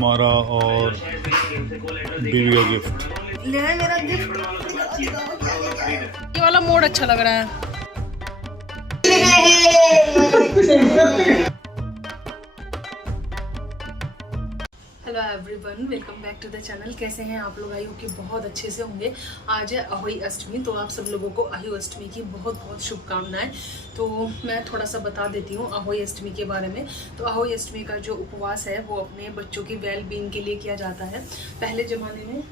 तुम्हारा और बीवी का गिफ्ट। ले मेरा गिफ्ट। ये वाला मोड अच्छा लग रहा है। Hello everyone, welcome back to the channel. कैसे हैं आप लोग? आई हो कि बहुत अच्छे से होंगे। आज है अहोई अष्टमी, तो आप सब लोगों को अहोई अष्टमी की बहुत बहुत शुभकामनाएं। तो मैं थोड़ा सा बता देती हूँ अहोई अष्टमी के बारे में। तो अहोई अष्टमी का जो उपवास है वो अपने बच्चों की वेल बीइंग के लिए किया जाता है। पहले ज़माने में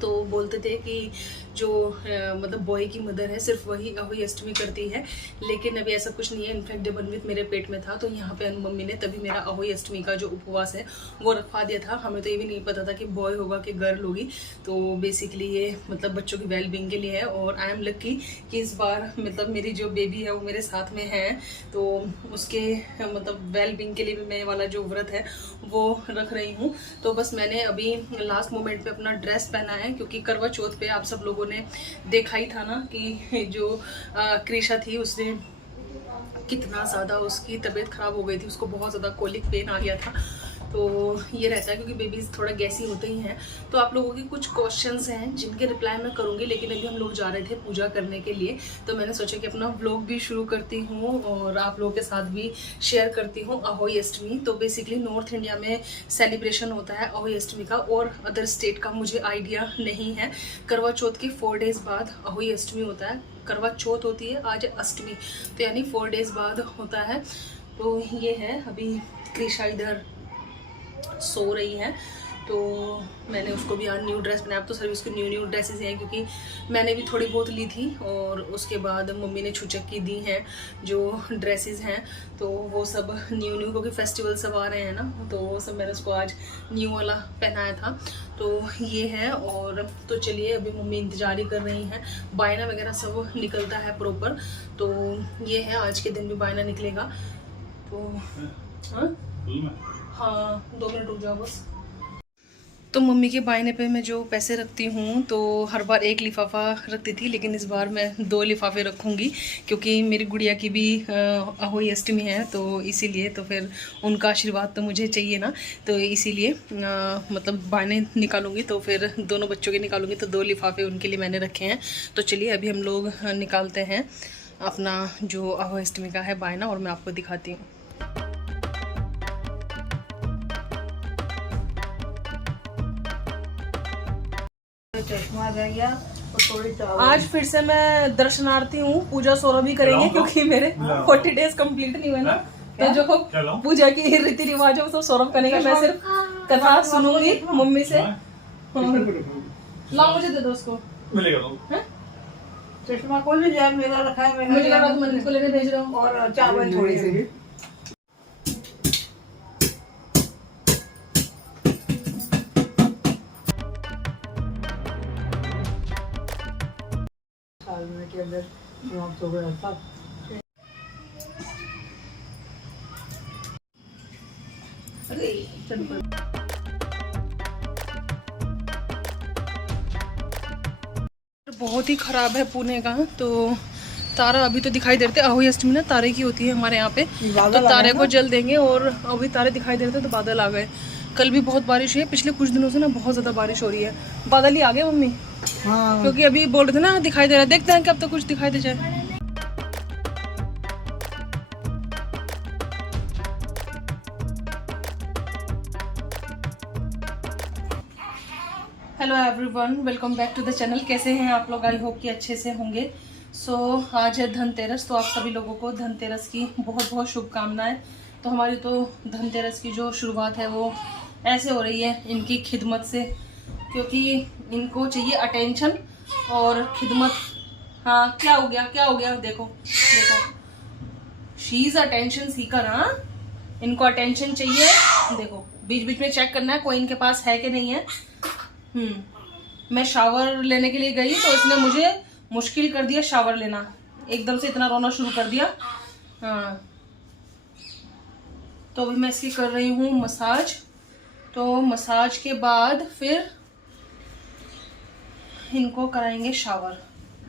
तो बोलते थे कि जो मतलब बॉय की मदर है सिर्फ वही अहोई अष्टमी करती है, लेकिन अभी ऐसा कुछ नहीं है। इनफैक्ट जब अन्वित मेरे पेट में था तो यहाँ पे मम्मी ने तभी मेरा अहोई अष्टमी का जो उपवास है वो रखवा दिया था। हमें तो ये भी नहीं पता था कि बॉय होगा कि गर्ल होगी। तो बेसिकली ये मतलब बच्चों की वेल बीइंग के लिए है। और आई एम लकी कि इस बार मतलब मेरी जो बेबी है वो मेरे साथ में है, तो उसके मतलब वेल बीइंग के लिए भी मैं वाला जो व्रत है वो रख रही हूँ। तो बस मैंने अभी लास्ट मोमेंट पे अपना ड्रेस पहना है, क्योंकि करवा चौथ पे आप सब लोगों ने देखा ही था ना कि जो कृषा थी उसने कितना ज़्यादा उसकी तबीयत ख़राब हो गई थी। उसको बहुत ज़्यादा कोलिक पेन आ गया था। तो ये रहता है क्योंकि बेबीज़ थोड़ा गैसी होते ही हैं। तो आप लोगों के कुछ क्वेश्चंस हैं जिनके रिप्लाई मैं करूँगी, लेकिन अभी हम लोग जा रहे थे पूजा करने के लिए, तो मैंने सोचा कि अपना व्लॉग भी शुरू करती हूँ और आप लोगों के साथ भी शेयर करती हूँ अहोई अष्टमी। तो बेसिकली नॉर्थ इंडिया में सेलिब्रेशन होता है अहोई अष्टमी का, और अदर स्टेट का मुझे आइडिया नहीं है। करवा चौथ की 4 डेज़ बाद अहोई अष्टमी होता है। करवा चौथ होती है, आज अष्टमी, तो यानी 4 डेज़ बाद होता है। तो ये है, अभी कृषा इधर सो रही है, तो मैंने उसको भी आज न्यू ड्रेस बनाया। अब तो सभी उसकी न्यू ड्रेसेस हैं, क्योंकि मैंने भी थोड़ी बहुत ली थी और उसके बाद मम्मी ने छुचक की दी हैं जो ड्रेसेस हैं, तो वो सब न्यू क्योंकि फेस्टिवल सब आ रहे हैं ना, तो वो सब मैंने उसको आज न्यू वाला पहनाया था। तो ये है। और तो चलिए, अभी मम्मी इंतजार ही कर रही हैं। बायना वगैरह सब निकलता है प्रॉपर, तो ये है, आज के दिन भी बायना निकलेगा। तो हाँ 2 मिनट रुक जाओ बस। तो मम्मी के बायने पे मैं जो पैसे रखती हूँ, तो हर बार 1 लिफाफा रखती थी, लेकिन इस बार मैं 2 लिफाफे रखूँगी, क्योंकि मेरी गुड़िया की भी अहोई अष्टमी है, तो इसीलिए तो फिर उनका आशीर्वाद तो मुझे चाहिए ना, तो इसीलिए मतलब बायने निकालूंगी, तो फिर दोनों बच्चों के निकालूंगी, तो 2 लिफाफे उनके लिए मैंने रखे हैं। तो चलिए अभी हम लोग निकालते हैं अपना जो अहोई अष्टमी का है बायना, और मैं आपको दिखाती हूँ। चश्मा रह गया और थोड़ी आज फिर से मैं दर्शनार्थी हूँ। पूजा सौरभ भी करेंगे, क्योंकि मेरे 40 डेज कंप्लीट नहीं हुए ना, तो जो पूजा की रीति रिवाज है वो सब सौरभ करेंगे। मैं सिर्फ कथा सुनूंगी मम्मी से। ला मुझे दे दो उसको। चश्मा खोल भी जाए, मेरा रखा है, मुझे लगा तुम मनीष को लेने भेज रहे हो। और चावल थोड़ी सी के अंदर तो गया था। बहुत ही खराब है पुणे का। तो तारा अभी तो दिखाई दे रहे थे, अहोई अष्टमी ना तारे की होती है हमारे यहाँ पे, तो तारे को जल देंगे। और अभी तारे दिखाई दे रहे थे तो बादल आ गए। कल भी बहुत बारिश हुई है, पिछले कुछ दिनों से ना बहुत ज़्यादा बारिश हो रही है। बादल ही आ गए मम्मी। हाँ, क्योंकि अभी बोल रहे थे ना दिखाई दे रहा है, देखते हैं कि अब तक कुछ दिखाई दे जाए। Hello everyone, welcome back to the channel. कैसे हैं आप लोग? आई होप कि अच्छे से होंगे। सो आज है धनतेरस, तो आप सभी लोगों को धनतेरस की बहुत बहुत शुभकामनाएं। तो हमारी तो धनतेरस की जो शुरुआत है वो ऐसे हो रही है इनकी खिदमत से, क्योंकि इनको चाहिए अटेंशन और खिदमत। हाँ क्या हो गया, क्या हो गया? देखो देखो, शी इज अटेंशन सीकर। हाँ, इनको अटेंशन चाहिए। देखो बीच बीच में चेक करना है कोई इनके पास है कि नहीं है। मैं शावर लेने के लिए गई तो इसने मुझे मुश्किल कर दिया शावर लेना, एकदम से इतना रोना शुरू कर दिया। हाँ, तो अभी मैं इसकी कर रही हूँ मसाज। तो मसाज के बाद फिर इनको कराएंगे शावर,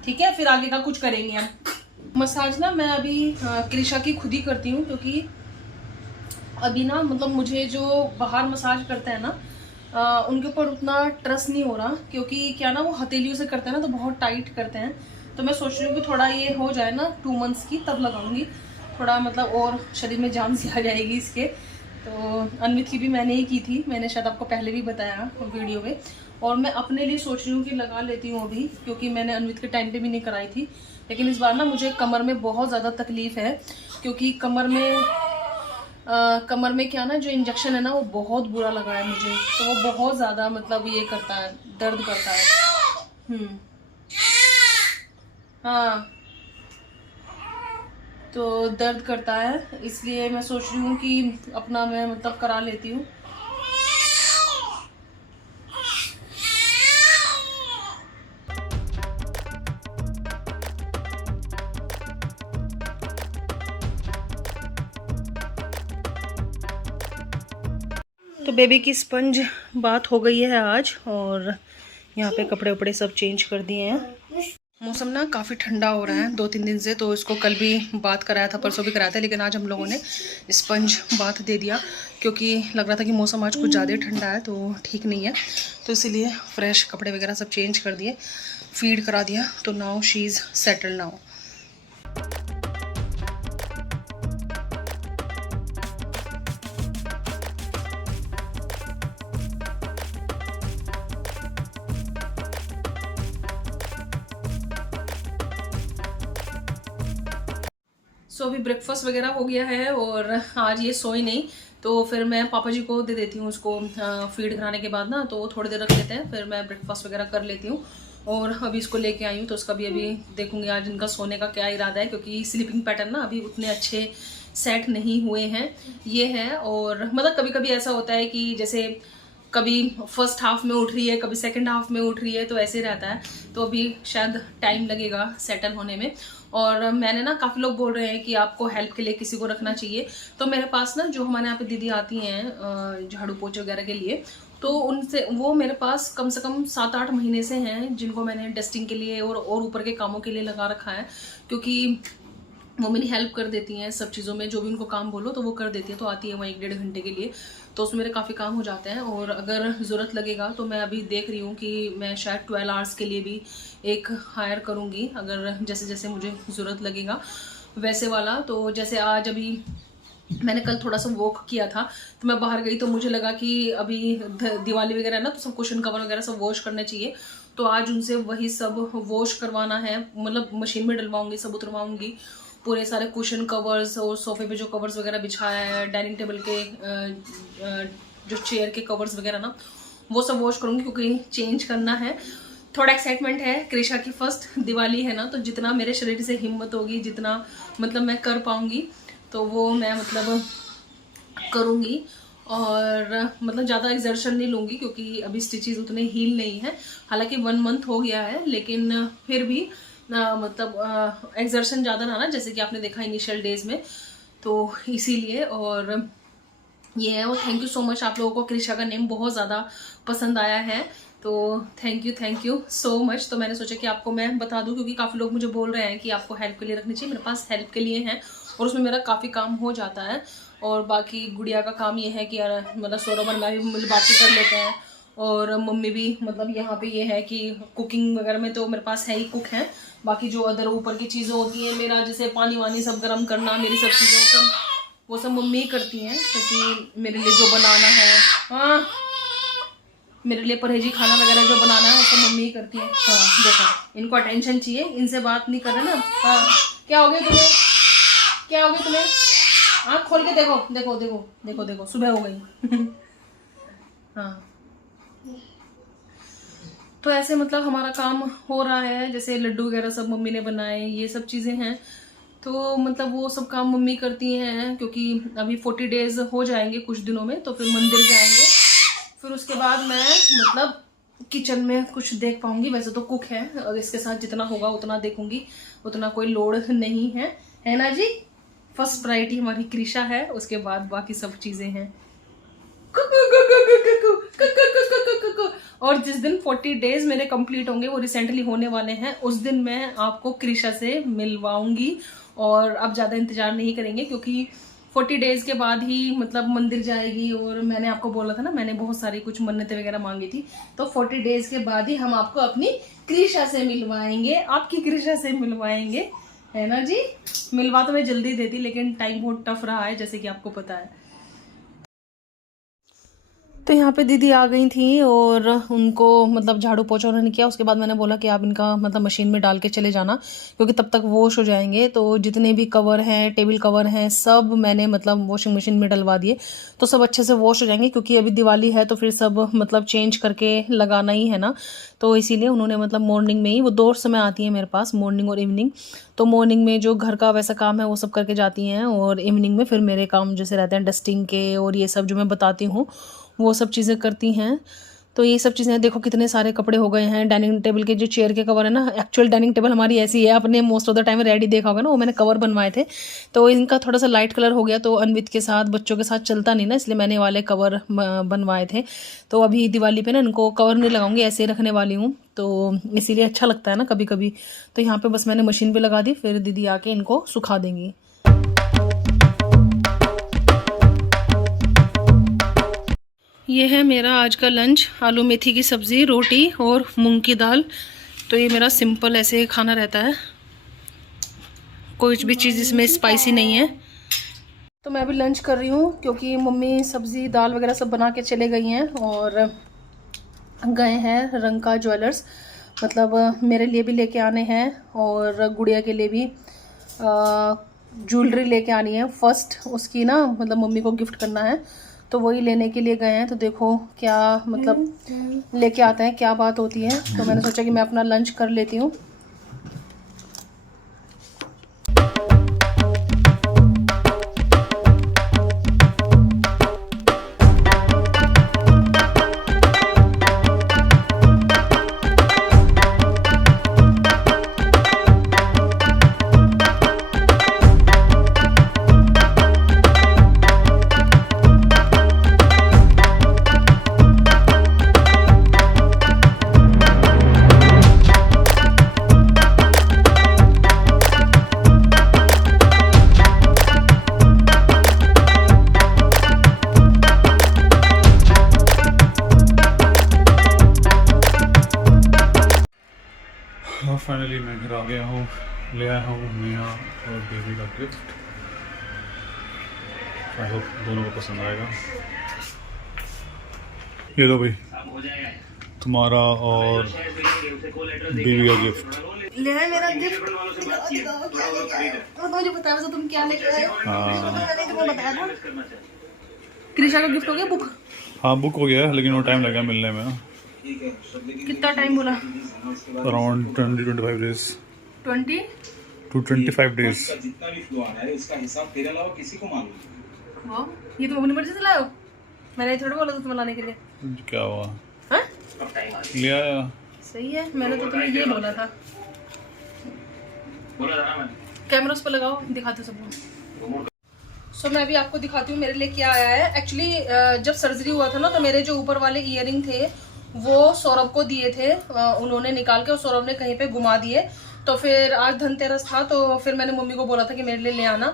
ठीक है? फिर आगे का कुछ करेंगे हम। मसाज ना मैं अभी कृषा की खुद ही करती हूँ, क्योंकि अभी ना मतलब मुझे जो बाहर मसाज करते हैं ना उनके ऊपर उतना ट्रस्ट नहीं हो रहा, क्योंकि क्या ना वो हथेलियों से करते हैं ना तो बहुत टाइट करते हैं। तो मैं सोच रही हूँ कि थोड़ा ये हो जाए ना 2 मंथ्स की, तब लगाऊंगी थोड़ा, मतलब और शरीर में जान सी आ जाएगी इसके। तो अनवित की भी मैंने ही की थी, मैंने शायद आपको पहले भी बताया वीडियो में। और मैं अपने लिए सोच रही हूँ कि लगा लेती हूँ अभी, क्योंकि मैंने अनवित के टाइम पे भी नहीं कराई थी। लेकिन इस बार ना मुझे कमर में बहुत ज़्यादा तकलीफ़ है, क्योंकि कमर में क्या ना जो इंजेक्शन है ना वो बहुत बुरा लगा है मुझे। तो वो बहुत ज़्यादा मतलब ये करता है, दर्द करता है। हाँ, तो दर्द करता है, इसलिए मैं सोच रही हूँ कि अपना मैं मतलब करा लेती हूँ। तो बेबी की स्पंज बात हो गई है आज, और यहाँ पे कपड़े वपड़े सब चेंज कर दिए हैं। मौसम ना काफ़ी ठंडा हो रहा है 2-3 दिन से, तो इसको कल भी बात कराया था, परसों भी कराया था, लेकिन आज हम लोगों ने स्पंज बात दे दिया, क्योंकि लग रहा था कि मौसम आज कुछ ज़्यादा ठंडा है तो ठीक नहीं है। तो इसीलिए फ्रेश कपड़े वगैरह सब चेंज कर दिए, फीड करा दिया, तो now she is settle now. So अभी ब्रेकफास्ट वगैरह हो गया है, और आज ये सोई नहीं, तो फिर मैं पापा जी को दे देती हूँ उसको फीड कराने के बाद ना, तो वो थोड़ी देर रख लेते हैं, फिर मैं ब्रेकफास्ट वगैरह कर लेती हूँ। और अभी इसको लेके आई हूँ, तो उसका भी अभी देखूंगी आज इनका सोने का क्या इरादा है, क्योंकि स्लीपिंग पैटर्न ना अभी उतने अच्छे सेट नहीं हुए हैं ये है। और मतलब कभी कभी ऐसा होता है कि जैसे कभी फर्स्ट हाफ में उठ रही है, कभी सेकंड हाफ में उठ रही है, तो ऐसे रहता है। तो अभी शायद टाइम लगेगा सेटल होने में। और मैंने ना काफ़ी लोग बोल रहे हैं कि आपको हेल्प के लिए किसी को रखना चाहिए, तो मेरे पास ना जो हमारे यहाँ पे दीदी आती हैं झाड़ू पोछे वगैरह के लिए, तो उनसे वो मेरे पास कम से कम 7-8 महीने से हैं, जिनको मैंने डस्टिंग के लिए और ऊपर के कामों के लिए लगा रखा है, क्योंकि वो मेरी हेल्प कर देती हैं सब चीज़ों में, जो भी उनको काम बोलो तो वो कर देती है। तो आती है वहाँ 1-1.5 घंटे के लिए, तो उसमें मेरे काफ़ी काम हो जाते हैं। और अगर ज़रूरत लगेगा तो मैं अभी देख रही हूँ कि मैं शायद 12 आवर्स के लिए भी एक हायर करूँगी, अगर जैसे जैसे मुझे ज़रूरत लगेगा वैसे वाला। तो जैसे आज अभी मैंने कल थोड़ा सा वॉक किया था, तो मैं बाहर गई, तो मुझे लगा कि अभी दिवाली वगैरह है ना, तो सब कुशन कवर वगैरह सब वॉश करने चाहिए। तो आज उनसे वही सब वॉश करवाना है, मतलब मशीन में डलवाऊंगी, सब उतरवाऊंगी, पूरे सारे कुशन कवर्स और सोफे पे जो कवर्स वगैरह बिछाया है, डाइनिंग टेबल के जो चेयर के कवर्स वगैरह ना, वो सब वॉश करूँगी, क्योंकि चेंज करना है। थोड़ा एक्साइटमेंट है, कृषा की फर्स्ट दिवाली है ना, तो जितना मेरे शरीर से हिम्मत होगी, जितना मतलब मैं कर पाऊँगी, तो वो मैं मतलब करूँगी। और मतलब ज़्यादा एक्सर्शन नहीं लूँगी, क्योंकि अभी स्टिचेस उतने हील नहीं है, हालांकि 1 मंथ हो गया है, लेकिन फिर भी मतलब एक्सर्शन ज़्यादा ना जैसे कि आपने देखा इनिशियल डेज में, तो इसीलिए। और ये है, और थैंक यू सो मच, आप लोगों को कृषा का नेम बहुत ज़्यादा पसंद आया है, तो थैंक यू सो मच। तो मैंने सोचा कि आपको मैं बता दूं, क्योंकि काफ़ी लोग मुझे बोल रहे हैं कि आपको हेल्प के लिए रखनी चाहिए। मेरे पास हेल्प के लिए हैं, और उसमें मेरा काफ़ी काम हो जाता है। और बाकी गुड़िया का काम ये है कि मतलब सौरभ और मैं भी बातें कर लेते हैं, और मम्मी भी मतलब यहाँ पे ये है कि कुकिंग वगैरह में तो मेरे पास है ही कुक हैं। बाकी जो अदर ऊपर की चीज़ें होती हैं, मेरा जैसे पानी वानी सब गर्म करना, मेरी सब चीज़ें सब वो सब मम्मी ही करती हैं, क्योंकि मेरे लिए जो बनाना है, हाँ मेरे लिए परहेजी खाना वगैरह जो बनाना है वो सब मम्मी ही करती है। हाँ देखो, इनको अटेंशन चाहिए, इनसे बात नहीं कर रहे ना। हाँ क्या हो गया तुम्हें, क्या हो गया तुम्हें, आँख खोल के देखो देखो देखो देखो देखो, सुबह हो गई। हाँ तो ऐसे मतलब हमारा काम हो रहा है, जैसे लड्डू वगैरह सब मम्मी ने बनाए, ये सब चीज़ें हैं, तो मतलब वो सब काम मम्मी करती हैं, क्योंकि अभी 40 डेज हो जाएंगे कुछ दिनों में, तो फिर मंदिर जाएंगे, फिर उसके बाद मैं मतलब किचन में कुछ देख पाऊंगी। वैसे तो कुक है, और इसके साथ जितना होगा उतना देखूंगी, उतना कोई लोड नहीं है ना जी। फर्स्ट प्रायोरिटी हमारी कृषा है, उसके बाद बाकी सब चीज़ें हैं। और जिस दिन 40 डेज मेरे कंप्लीट होंगे, वो रिसेंटली होने वाले हैं, उस दिन मैं आपको कृषा से मिलवाऊंगी। और अब ज़्यादा इंतज़ार नहीं करेंगे, क्योंकि 40 डेज के बाद ही मतलब मंदिर जाएगी। और मैंने आपको बोला था ना, मैंने बहुत सारी कुछ मन्नतें वगैरह मांगी थी, तो 40 डेज के बाद ही हम आपको अपनी कृषा से मिलवाएंगे, आपकी कृषा से मिलवाएंगे, है ना जी। मिलवा तो मैं जल्दी देती, लेकिन टाइम बहुत टफ रहा है, जैसे कि आपको पता है। तो यहाँ पे दीदी आ गई थी और उनको मतलब झाड़ू पोछा उन्होंने किया। उसके बाद मैंने बोला कि आप इनका मतलब मशीन में डाल के चले जाना, क्योंकि तब तक वॉश हो जाएंगे। तो जितने भी कवर हैं, टेबल कवर हैं, सब मैंने मतलब वॉशिंग मशीन में डलवा दिए, तो सब अच्छे से वॉश हो जाएंगे। क्योंकि अभी दिवाली है तो फिर सब मतलब चेंज करके लगाना ही है ना, तो इसीलिए उन्होंने मतलब मॉर्निंग में ही, वो 2 समय आती है मेरे पास, मॉर्निंग और इवनिंग। तो मॉर्निंग में जो घर का वैसा काम है वो सब करके जाती हैं, और इवनिंग में फिर मेरे काम जैसे रहते हैं डस्टिंग के और ये सब जो मैं बताती हूँ वो सब चीज़ें करती हैं। तो ये सब चीज़ें देखो कितने सारे कपड़े हो गए हैं। डाइनिंग टेबल के जो चेयर के कवर है ना, एक्चुअल डाइनिंग टेबल हमारी ऐसी है, अपने most of the time ready देखा होगा ना, वो मैंने कवर बनवाए थे। तो इनका थोड़ा सा लाइट कलर हो गया, तो अनवित के साथ बच्चों के साथ चलता नहीं ना, इसलिए मैंने वाले कवर बनवाए थे। तो अभी दिवाली पे ना इनको कवर नहीं लगाऊंगी, ऐसे ही रखने वाली हूँ, तो इसीलिए अच्छा लगता है ना कभी कभी। तो यहाँ पे बस मैंने मशीन पे लगा दी, फिर दीदी आके इनको सुखा देंगी। ये है मेरा आज का लंच, आलू मेथी की सब्ज़ी, रोटी और मूंग की दाल। तो ये मेरा सिंपल ऐसे खाना रहता है, कोई भी चीज़ इसमें स्पाइसी नहीं है। तो मैं अभी लंच कर रही हूँ, क्योंकि मम्मी सब्ज़ी दाल वगैरह सब बना के चले गई हैं और गए हैं रंका ज्वेलर्स, मतलब मेरे लिए भी लेके आने हैं और गुड़िया के लिए भी ज्वेलरी लेके आनी है। फर्स्ट उसकी ना मतलब मम्मी को गिफ्ट करना है, तो वही लेने के लिए गए हैं। तो देखो क्या मतलब लेके आते हैं, क्या बात होती है। तो मैंने सोचा कि मैं अपना लंच कर लेती हूँ। फाइनली मैं घर आ गया हूँ, ले आया हूँ मियाँ और बेबी का गिफ्ट। आई होप दोनों को पसंद आएगा। ये लो भाई, तुम्हारा और बेबी का गिफ्ट। ले आए मेरा गिफ्ट, मुझे बताया वैसे तुम क्या लेके आए हो? मैंने तुम्हें बताया था। कृषा का गिफ्ट हो गया बुक? हाँ बुक हो गया है, लेकिन वो टाइम लगा मिलने में। कितना टाइम बोला? Around 20-25 days. 20 to 25 days। जितना भी फ्लो आ रहा है उसका हिसाब तेरे अलावा किसी को मालूम वाह, ये तुम अपनी मर्जी से लाए हो? मैंने थोड़ा बोला था तुम्हें लाने के लिए। क्या हुआ? हाँ? ले आया। सही है, मैंने तो तुम्हें ये बोला था। कैमरा उस पर लगाओ, दिखाते सबको। सो मैं अभी आपको दिखाती हूँ मेरे लिए क्या आया है। एक्चुअली जब सर्जरी हुआ था ना, तो मेरे जो ऊपर वाले ईयरिंग थे वो सौरभ को दिए थे, उन्होंने निकाल के और सौरभ ने कहीं पे घुमा दिए। तो फिर आज धनतेरस था, तो फिर मैंने मम्मी को बोला था कि मेरे लिए ले आना।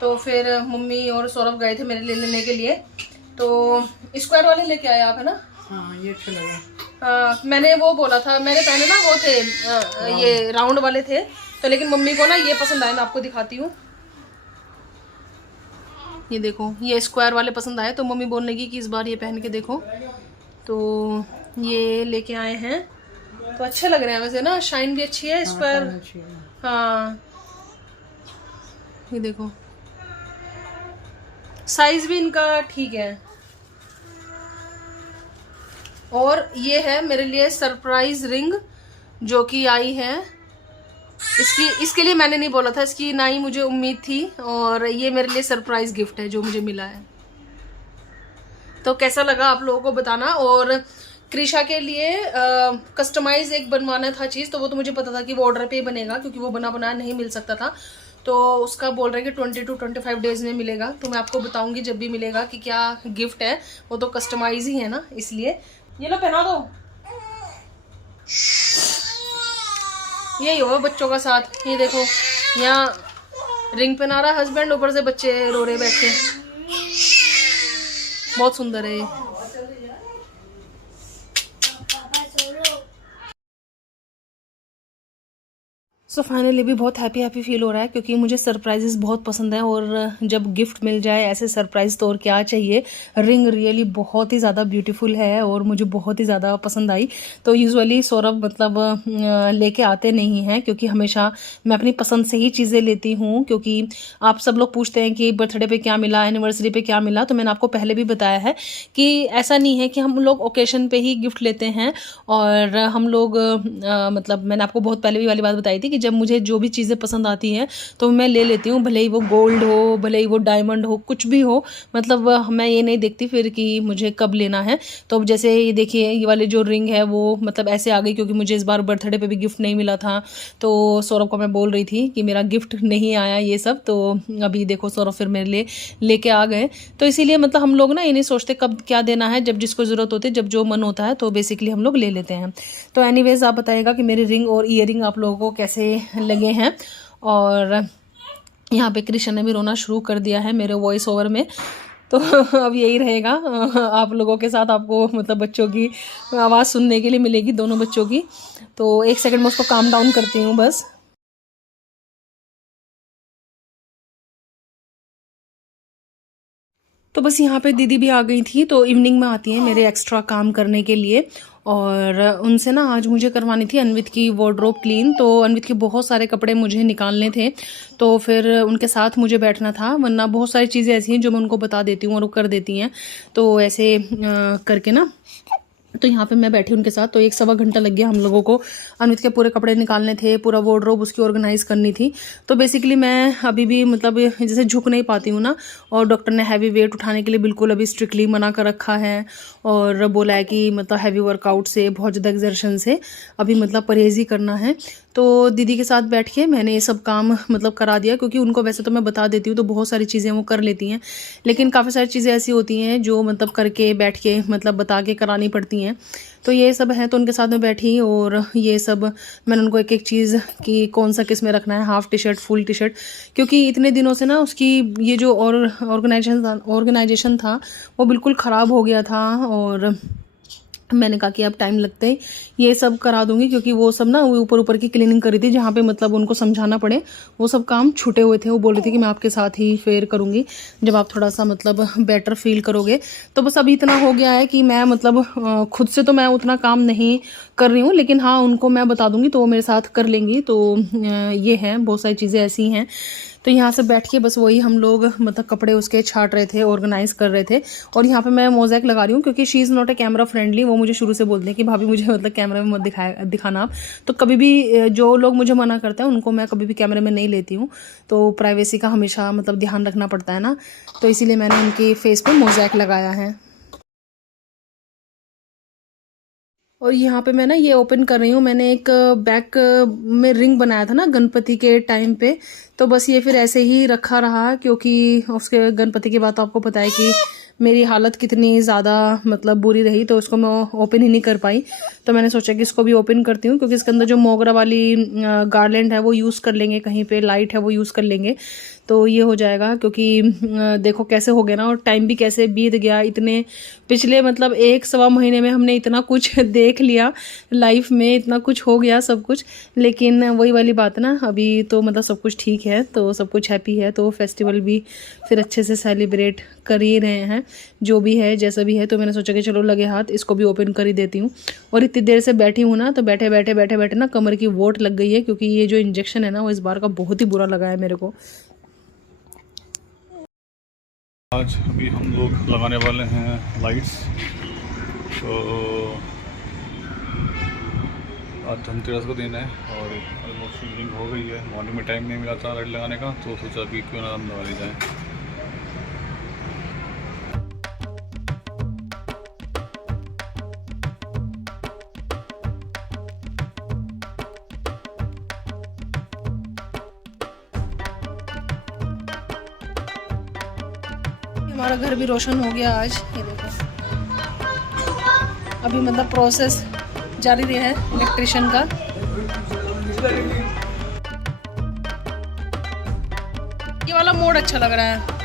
तो फिर मम्मी और सौरभ गए थे मेरे लिए लेने के लिए। तो स्क्वायर वाले लेके आए आप, है ना? हाँ ये अच्छा लगा। मैंने वो बोला था, मैंने पहले ना वो थे ये राउंड वाले थे, तो लेकिन मम्मी को ना ये पसंद आए। मैं आपको दिखाती हूँ, ये देखो, ये स्क्वायर वाले पसंद आए, तो मम्मी बोलने की कि इस बार ये पहन के देखो। तो ये लेके आए हैं, तो अच्छे लग रहे हैं वैसे ना, शाइन भी अच्छी है स्क्वायर। हाँ ये देखो, साइज भी इनका ठीक है। और ये है मेरे लिए सरप्राइज रिंग जो कि आई है। इसके लिए मैंने नहीं बोला था, इसकी ना ही मुझे उम्मीद थी, और ये मेरे लिए सरप्राइज गिफ्ट है जो मुझे मिला है। तो कैसा लगा आप लोगों को बताना। और कृषा के लिए कस्टमाइज एक बनवाना था चीज़, तो वो तो मुझे पता था कि वो ऑर्डर पे ही बनेगा, क्योंकि वो बना बनाया नहीं मिल सकता था। तो उसका बोल रहे हैं कि 20 to 25 डेज में मिलेगा। तो मैं आपको बताऊंगी जब भी मिलेगा कि क्या गिफ्ट है। वो तो कस्टमाइज ही है ना, इसलिए। ये लो पहना दो, यही होगा बच्चों का साथ। ये देखो यहाँ रिंग पहना रहा हस्बैंड, ऊपर से बच्चे रो रहे बैठे। बहुत सुंदर है ये। सो फाइनली भी बहुत हैप्पी फील हो रहा है क्योंकि मुझे सरप्राइजेस बहुत पसंद है और जब गिफ्ट मिल जाए ऐसे सरप्राइज तो और क्या चाहिए। रिंग रियली बहुत ही ज़्यादा ब्यूटीफुल है और मुझे बहुत ही ज़्यादा पसंद आई। तो यूजुअली सौरभ मतलब लेके आते नहीं हैं क्योंकि हमेशा मैं अपनी पसंद से ही चीज़ें लेती हूँ, क्योंकि आप सब लोग पूछते हैं कि बर्थडे पे क्या मिला, एनिवर्सरी पे क्या मिला। तो मैंने आपको पहले भी बताया है कि ऐसा नहीं है कि हम लोग ओकेशन पे ही गिफ्ट लेते हैं। और हम लोग मतलब मैंने आपको बहुत पहले भी वाली बात बताई थी कि जब मुझे जो भी चीज़ें पसंद आती हैं तो मैं ले लेती हूँ, भले ही वो गोल्ड हो, भले ही वो डायमंड हो, कुछ भी हो। मतलब मैं ये नहीं देखती फिर कि मुझे कब लेना है। तो अब जैसे ये देखिए ये वाली जो रिंग है वो मतलब ऐसे आ गई क्योंकि मुझे इस बार बर्थडे पे भी गिफ्ट नहीं मिला था। तो सौरभ को मैं बोल रही थी कि मेरा गिफ्ट नहीं आया ये सब। तो अभी देखो सौरभ फिर मेरे लिए लेके आ गए। तो इसीलिए मतलब हम लोग ना ये नहीं सोचते कब क्या देना है, जब जिसको ज़रूरत होती है, जब जो मन होता है तो बेसिकली हम लोग ले लेते हैं। तो एनीवेज आप बताइएगा कि मेरी रिंग और ईयरिंग आप लोगों को कैसे लगे हैं। और यहाँ पे कृष्ण ने भी रोना शुरू कर दिया है मेरे वॉइस ओवर में। तो अब यही रहेगा आप लोगों के साथ, आपको मतलब बच्चों की आवाज़ सुनने के लिए मिलेगी, दोनों बच्चों की। तो एक सेकंड में उसको काम डाउन करती हूँ बस। तो बस यहाँ पे दीदी भी आ गई थी। तो इवनिंग में आती हैं मेरे एक्स्ट्रा काम करने के लिए और उनसे ना आज मुझे करवानी थी अन्वित की वार्डरोब क्लीन। तो अन्वित के बहुत सारे कपड़े मुझे निकालने थे तो फिर उनके साथ मुझे बैठना था, वरना बहुत सारी चीज़ें ऐसी हैं जो मैं उनको बता देती हूँ और वो कर देती हैं। तो ऐसे करके ना तो यहाँ पे मैं बैठी उनके साथ। तो 1-1.25 घंटा लग गया हम लोगों को। अन्वित के पूरे कपड़े निकालने थे, पूरा वार्डरोब उसकी ऑर्गेनाइज करनी थी। तो बेसिकली मैं अभी भी मतलब जैसे झुक नहीं पाती हूँ ना, और डॉक्टर ने हैवी वेट उठाने के लिए बिल्कुल अभी स्ट्रिक्टली मना कर रखा है और बोला है कि मतलब हैवी वर्कआउट से, बहुत ज़्यादा एक्सर्शन से अभी मतलब परहेज़ ही करना है। तो दीदी के साथ बैठ के मैंने ये सब काम मतलब करा दिया, क्योंकि उनको वैसे तो मैं बता देती हूँ तो बहुत सारी चीज़ें वो कर लेती हैं, लेकिन काफ़ी सारी चीज़ें ऐसी होती हैं जो मतलब करके बैठ के मतलब बता के करानी पड़ती हैं। तो ये सब है, तो उनके साथ में बैठी और ये सब मैंने उनको एक एक चीज़ कि कौन सा किस में रखना है, half T shirt, full T shirt, क्योंकि इतने दिनों से ना उसकी ये जो ऑर्गेनाइजेशन था वो बिल्कुल ख़राब हो गया था। और मैंने कहा कि अब टाइम लगते ही ये सब करा दूंगी, क्योंकि वो सब ना वो ऊपर ऊपर की क्लीनिंग करी थी जहाँ पे मतलब उनको समझाना पड़े, वो सब काम छूटे हुए थे। वो बोल रही थी कि मैं आपके साथ ही फेयर करूँगी जब आप थोड़ा सा मतलब बेटर फील करोगे। तो बस अभी इतना हो गया है कि मैं मतलब खुद से तो मैं उतना काम नहीं कर रही हूँ, लेकिन हाँ उनको मैं बता दूँगी तो वो मेरे साथ कर लेंगी। तो ये है, बहुत सारी चीज़ें ऐसी हैं। तो यहाँ से बैठ के बस वही हम लोग मतलब कपड़े उसके छाट रहे थे, ऑर्गेनाइज कर रहे थे। और यहाँ पे मैं मोज़ेक लगा रही हूँ क्योंकि she is not a camera friendly. वो मुझे शुरू से बोलते हैं कि भाभी मुझे मतलब कैमरे में मत दिखाना आप। तो कभी भी जो लोग मुझे मना करते हैं उनको मैं कभी भी कैमरे में नहीं लेती हूँ। तो प्राइवेसी का हमेशा मतलब ध्यान रखना पड़ता है ना, तो इसीलिए मैंने उनके फेस पे मोज़ेक लगाया है। और यहाँ पे मैं ना ये ओपन कर रही हूँ, मैंने एक बैक में रिंग बनाया था ना गणपति के टाइम पे। तो बस ये फिर ऐसे ही रखा रहा क्योंकि उसके गणपति की बात तो आपको पता है कि मेरी हालत कितनी ज़्यादा मतलब बुरी रही, तो उसको मैं ओपन ही नहीं कर पाई। तो मैंने सोचा कि इसको भी ओपन करती हूँ, क्योंकि इसके अंदर जो मोगरा वाली गार्लैंड है वो यूज़ कर लेंगे, कहीं पे लाइट है वो यूज़ कर लेंगे, तो ये हो जाएगा। क्योंकि देखो कैसे हो गया ना, और टाइम भी कैसे बीत गया। इतने पिछले मतलब 1-1.25 महीने में हमने इतना कुछ देख लिया लाइफ में, इतना कुछ हो गया सब कुछ। लेकिन वही वाली बात ना, अभी तो मतलब सब कुछ ठीक है, तो सब कुछ हैप्पी है। तो फेस्टिवल भी फिर अच्छे से सेलिब्रेट कर ही रहे हैं, जो भी है जैसा भी है। तो मैंने सोचा कि चलो लगे हाथ इसको भी ओपन कर ही देती हूँ। और इतनी देर से बैठी हूँ ना, तो बैठे बैठे ना कमर की वोट लग गई है, क्योंकि ये जो इंजेक्शन है ना वो इस बार का बहुत ही बुरा लगा है मेरे को। आज अभी हम लोग लगाने वाले हैं लाइट्स। तो आज धनतेरस का दिन है और ऑलमोस्ट इवनिंग हो गई है। मॉर्निंग में टाइम नहीं मिला था लाइट लगाने का, तो सोचा अभी क्यों ना हम लगा ली जाए। हमारा घर भी रोशन हो गया आज, ये देखो। अभी मतलब प्रोसेस जारी है इलेक्ट्रिशियन का। ये वाला मोड अच्छा लग रहा है।